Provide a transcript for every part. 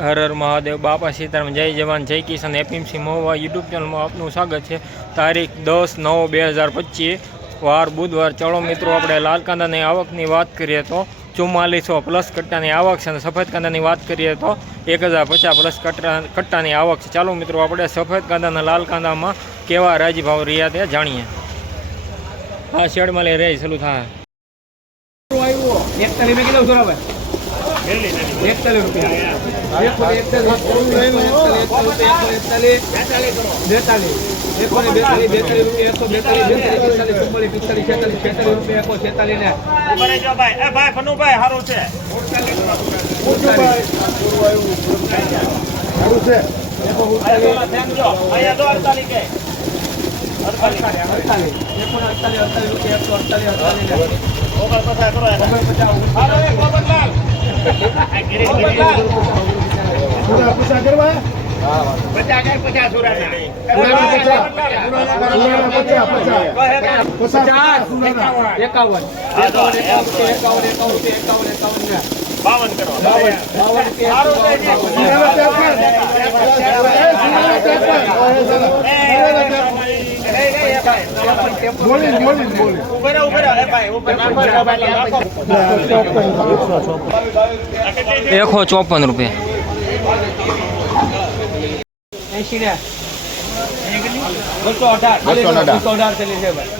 હર હર મહાદેવ, બાપા સીતારામ, જય જવાન, જય કિશન એપીએમસી મહુવા યુટ્યુબ ચેનલમાં આપનું સ્વાગત છે. તારીખ દસ નવ બે હજાર પચીસ, વાર બુધવાર. ચલો મિત્રો, આપણે લાલ કાંદાની આવકની વાત કરીએ તો ચુમ્માલીસો પ્લસ કટ્ટાની આવક છે અને સફેદ કાંદાની વાત કરીએ તો એક હજાર પચાસ પ્લસ કટ્ટા, કટ્ટાની આવક છે. ચાલો મિત્રો, આપણે સફેદ કાંદાના લાલ કાંદામાં કેવા રાજભાવ રહ્યા તે જાણીએ. હા, શેડમાં લઈ રહી ચાલુ થાય એકતાલીસ રૂપિયા. કિલો સુરાભાઈ એકતાલીસ રૂપિયા એકસો એકતાલીસ બેતાલીસ એકસો બેતાલીસ બેતાલીસ રૂપિયા એકસો બેતાલીસ બેતાલીસ પિસ્તાલીસ ચુમ્માલીસ પિસ્તાલીસ છેતાલીસ છેતાલીસ રૂપિયા એકસો છેતાલીસ ને ઊભા રહેજો ભાઈ એ ભાઈ ફનુભાઈ સારું છે થેન્ક યુ અહીંયા તો અડતાલીસ કે અડતાલીસ એકસો અડતાલીસ અડતાલીસ રૂપિયા એકસો અડતાલીસ અડતાલીસ ને ઓગણ પચાસ કરો ઓગણપચાસ ગોબરલાલ. ગોબરલાલ. પચાસ કર, પચાસ સુરાના. એ ભાઈ, પચાસ એકાવન હા, તો એકાવન એકાવન એકાવન રૂપિયા એકાવન એકાવન ને બાવન કરો બાવન બાવન રૂપિયા સારું છે જી. એ, એ, એ, એ, ભાઈ. ઉભા રહો, ઉભા રહો. એ ભાઈ, ઉભા રહો. મોબાઈલ રાખો. આ કેટલી છે? એકસો ચોપન રૂપિયા એસી ને બસો અઢાર બસો અઢાર છે ભાઈ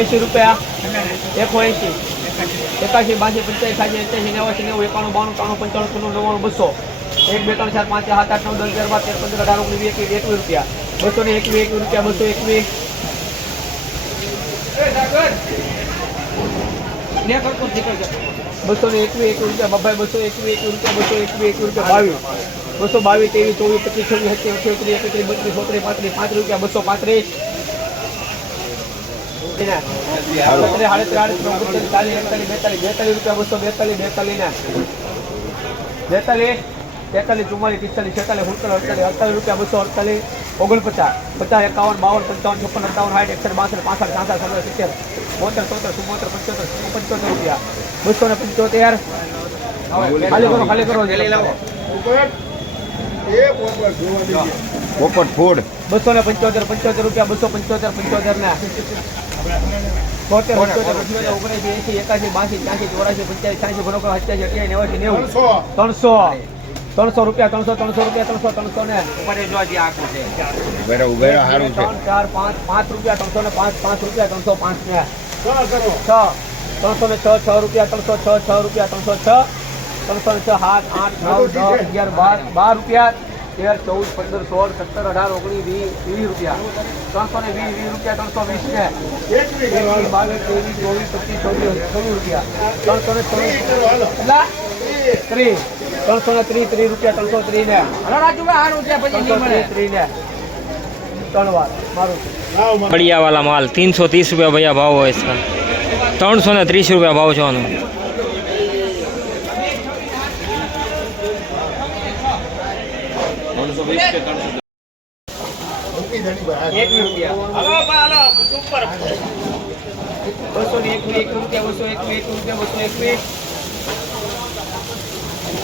એસી રૂપિયા. એકસો એસી એકાશી બાસી પંચાસી સાજી એક્યાસી નેવાસી નેવું એકાણું બાણું ત્રાણું પંચાણું છન્નું નવ્વાણું બસો એક બે ત્રણ ચાર પાંચ સાત આઠ નવ દસ અગિયાર બાર તેર પંદર અઢાર ઓગણીસ એકવીસ એકવીસ રૂપિયા. બસો ને એકવીસ એકવીસ રૂપિયા બસો એકવીસ ને કરતો જ નીકળી જાય. બસો ને એકવી એક રૂપિયા બભાઈ બસો એકવી એક રૂપિયા બસો એકવી એક રૂપિયા બાવીસ. બસો બાવીસ ત્રેવીસ ચોવીસ પચીસ છવ્વીસ સત્યાવીસ અઠ્યાવીસ એકત્રીસ બત્રીસ ચોત્રીસ પાંત્રીસ પાંત્રીસ રૂપિયા બસો પાંત્રીસ. બેતાલીસ બેતાલીસ રૂપિયા બસો બેતાલીસ બેતાલીસ ને. બેતાલીસ. તેતાલીસ ચુમ્માલીસ પિસ્તાલીસ છેતાલીસ સુડતાલીસ અડતાલીસ અડતાલીસ રૂપિયા બસો અડતાલીસ ઓગણપચાસ પચાસ એકાવન બાવન પંચાવન છપ્પન અઠાવન સાઠ એકસઠ બાસઠ પાસઠ સાસઠ સત્તર સિત્તેર બોતેર તોતેર ચુમ્મોતેર પંચોતેર પંચોતેર રૂપિયા. બસો ને પંચોતેર. ખાલી કરો ખાલી કરો. પોપટ ફૂડ. બસો ને પંચોતેર પંચોતેર રૂપિયા બસો પંચોતેર પંચોતેર ને. તોતેર ઓગણસી એસી એકાસી બાસી ત્યાંસી ચોરાસી પંચ્યાસી છ્યાસી બરોબર અઠ્યાસી અઠ્યાસી નેવાસી નેવું ત્રણસો. ત્રણસો રૂપિયા ત્રણસો ત્રણસો રૂપિયા ત્રણસો ત્રણસો ને ઉભેરા ઉભેરા સારું છે. ત્રણ ચાર પાંચ પાંચ રૂપિયા ત્રણસો ને પાંચ પાંચ રૂપિયા ત્રણસો પાંચ ને. છ ત્રણસો ને છ છ રૂપિયા ત્રણસો છ છ રૂપિયા ત્રણસો છ. ત્રણસો ને છ સાત આઠ નવ દસ અગિયાર બાર બાર રૂપિયા તેર ચૌદ પંદર સોળ સત્તર અઢાર ઓગણીસ વીસ વીસ રૂપિયા. ત્રણસો ને વીસ વીસ રૂપિયા ત્રણસો વીસ ને. બાવીસ ત્રેવીસ ચોવીસ પચીસ ચોવીસ ચોવીસ રૂપિયા. ત્રણસો ને ચોવીસ ત્રીસ. ત્રણસો ને ત્રીસ ત્રીસ રૂપિયા ત્રણસો ત્રીસ ને. ફળિયાવાલા માલ તીનસો ત્રીસ રૂપિયા ભાઈ ભાવ હોય છે. ત્રણસો ને ત્રીસ રૂપિયા ભાવ છે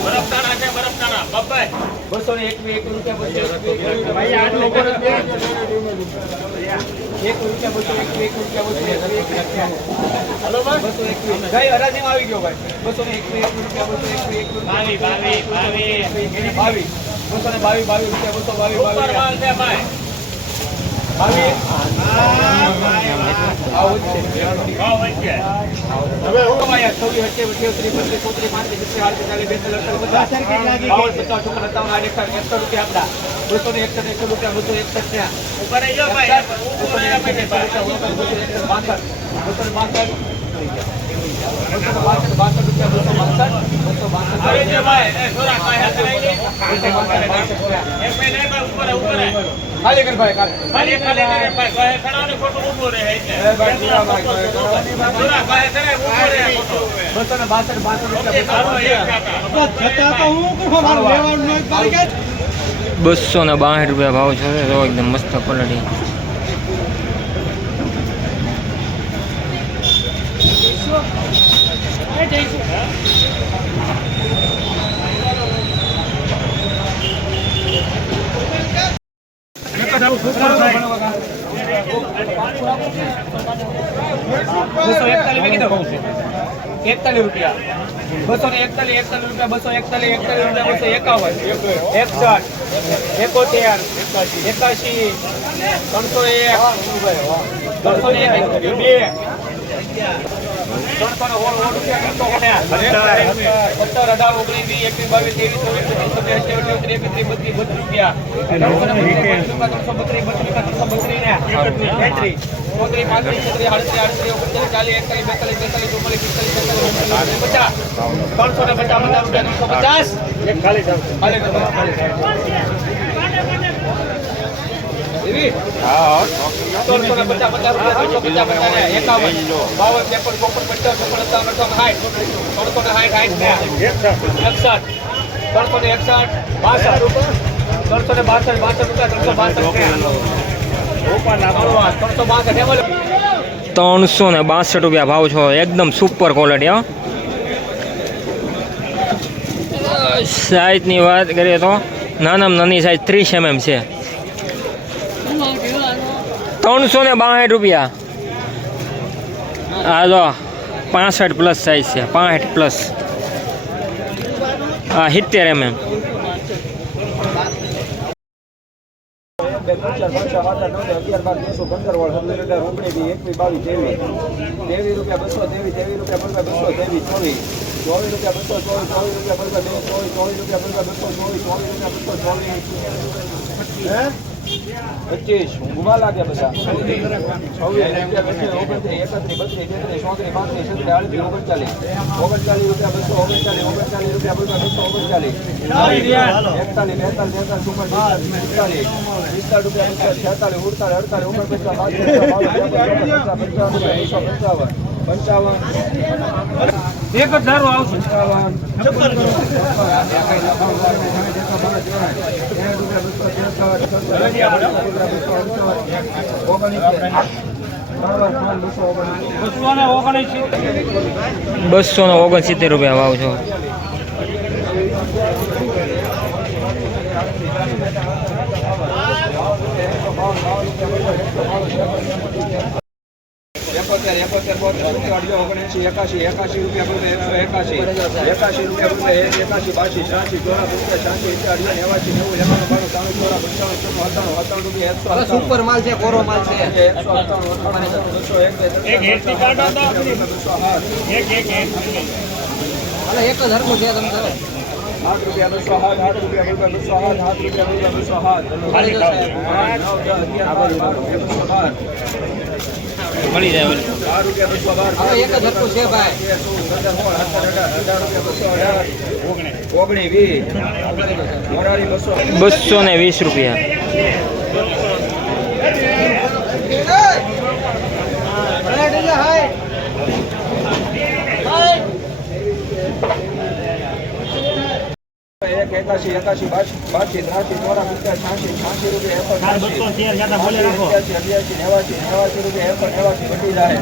બરફદાણા છે, બરફદાણા. બબ્બાઈ. બસો ને એકવીસ એકવીસ રૂપિયા બસો ભાઈ, આટલો એકવીસ બરફ રૂપિયા બસો એકવીસ રૂપિયા બસો હાલો. બસો ભાઈ હરાજીમાં આવી ગયો ભાઈ. બસો ને એકવીસ રૂપિયા બસો એકવીસ બાવીસ, બાવીસ, બાવીસ. બાવીસ બસો ને બાવીસ બાવીસ રૂપિયા બસો બાવીસ ઉપર બાવીસ બાવીસ હા. આવું છે ભાવ વચ્ચે. અઠ્યાવીસ બત્રીસ ચોત્રીસ પાંત્રીસ સત્તાવન આઠ રૂપિયા આપણા બસો ને એકસઠ રૂપિયા બસો એકસઠ ને ઉપર. ઉપર આવી છે, ભાઈ. હાથ લઈ લે. બસો બાસઠ બાસઠ રૂપિયા ઉપર, ઉપર. બસો બાસઠ બસો ને બાસઠ રૂપિયા ભાવ છે એકદમ મસ્ત ક્વોલિટી બસો એકતાલીસ રૂપિયા બસો એકતાલીસ એકતાલીસ રૂપિયા, બસો એકતાલીસ એકતાલીસ રૂપિયા, બસો એકાવન. એકસઠ, એકોતેર, એકાશી, ત્રણસો એક ત્રણસો એક, બે. સત્તર અઢાર ઓગણીસ વીસ એકવીસ બાવીસ ત્રેવીસ ચોવીસ પચીસ એકત્રીસ બત્રીસ બત્રીસ રૂપિયા. ત્રણસો બત્રીસ બત્રીસ ત્રણસો બત્રીસ ને. તેત્રીસ ચોત્રીસ પાંત્રીસ છત્રીસ આડત્રીસ આડત્રીસ ઓગણચાલીસ ચાલીસ એકતાલીસ બેતાલીસ તેતાલીસ ચુમ્માલીસ પિસ્તાલીસ છેતાલીસ પચાસ. ત્રણસો ને પચાસ પચાસ રૂપિયા ત્રણસો પચાસ? ત્રણસો ને એકસઠ બાસઠ રૂપિયા ભાવ છો. એકદમ સુપર ક્વોલિટી હો. સાઈઝની વાત કરીએ તો નાનામાં નાની સાઈઝ ત્રીસ એમએમ છે. ત્રણસો ને બાસઠ રૂપિયા. આ જો, પાસઠ પ્લસ સાઈઝ છે, પાસઠ પ્લસ હા સિત્તેર એમએમ બસો બસો ચોવીસ રૂપિયા બસો ચોવીસ ચોવીસ રૂપિયા પંદર ચોવીસ ચોવીસ રૂપિયા બસો ચોવીસ ચોવીસ રૂપિયા બસો ચોવીસ પચીસ ઊંઘવા લાગે બધા. ઓગણચાલીસ. ઓગણચાલીસ રૂપિયા બસો, ઓગણચાલીસ ઓગણચાલીસ રૂપિયા બસો ઓગણચાલીસ. એકતાલીસ, બેતાલીસ તેતાલીસ ચુમ્માલીસ પિસ્તાલીસ પિસ્તાલીસ રૂપિયા પચાસ છેતાલીસ, ઉડતાલીસ, અડતાલીસ, ઓગણપચાસ પંચાવન પંચાવન. એક જ ધારો આવશે. બસો ને ઓગણસિત્તેર રૂપિયા ભાવ છો. એકોતેર બોતેર એકાશી રૂપિયા બોલે એકસો એકાશી એકાશી રૂપિયા બોલે એકાશી બાશી છ્યાસી ચોરા રૂપિયા છ્યાસી અડધો નેવાસી નેવું એકાણું બાણું ત્રાણું ચોરા સત્તાણું સત્તાણું રૂપિયા એકસો સુપર માલ છે કોરો માલ છે એકસો સત્તાણું અઠાણું બસો એક બસો એક જ હરકું છે તમે આઠ રૂપિયા બસો સાત આઠ રૂપિયા બસો સાત આઠ રૂપિયા બસો સાત મળી જાય એક જ હરખું છે ભાઈ. બસો ને વીસ રૂપિયા એક એકાશી એકાશી બાશી ત્રાસી ચોરા પચાસ છ્યાસી છ્યાસી. રૂપિયા એકસો છ્યાસી અઠ્યાસી નેવાસી નેવાસી રૂપિયા એકસો નેવાસી ઘટી જાય.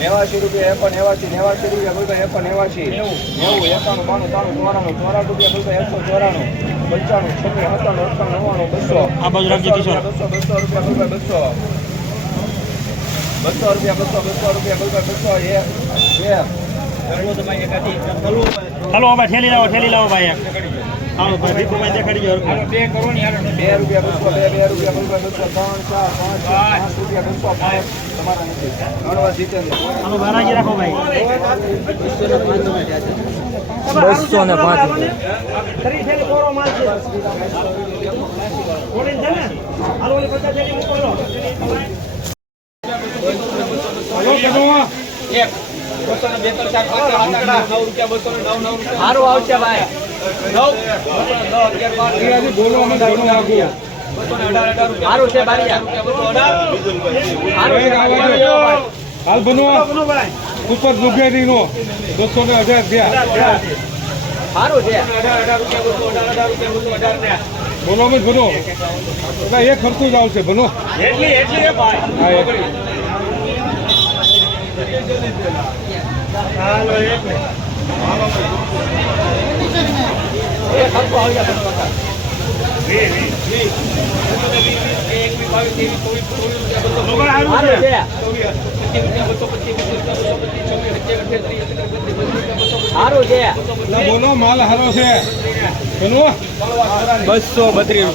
નેવાસી રૂપિયા એકસો નેવાસી નેવાસી રૂપિયા બોલતા એકસો નેવાસી. નેવું. એકાણું બાણું ત્રાણું ચોરાણું ચોરા રૂપિયા બોલતા એકસો ચોરાણું. પંચાણું છપ્પન સત્તાણું અઠાણું નવ્વાણું બસો. બસો બસો રૂપિયા બોલતા બસો. બસો રૂપિયા બસો બસો રૂપિયા બોલતા બસો. એક એક હાલો હવે ઠેલી લાવો ઠેલી લાવો ભાઈ. હાલો ભાઈ દીપુભાઈ દેખાડી દો હરખું. બે રૂપિયા બસો બે બે રૂપિયા બસો બસો ત્રણ ચાર પાંચ પાંચ રૂપિયા બસો પાંચ. તમારા નથી. ગણવા જીતેન્દ્ર રાખો ભાઈ. બસો ને પાંચ રૂપિયા. કોરો ને? બસો ને બે નવ રૂપિયા બસો ને નવ નવ રૂપિયા. સારું આવશે ભાઈ. નવ. બસો ઉપર દસ અગિયાર બાર તેર, બોલો અમે બસો ને અઢાર. હાલ થયા. સારું છે. ને બોલો અમે બનો એ ખર્ચું જ આવશે બનો એટલી એટલી ભાઈ હા એ. હાલો એક મિનિટ. એ સરખો આવી જાય બધો વરસાદ. વીસ. વીસ. એકવીસ, બાવીસ, ત્રેવીસ, ચોવીસ, ચોવીસ રૂપિયા, આવી ચોવીસ. સારું છે. બસો બત્રીસ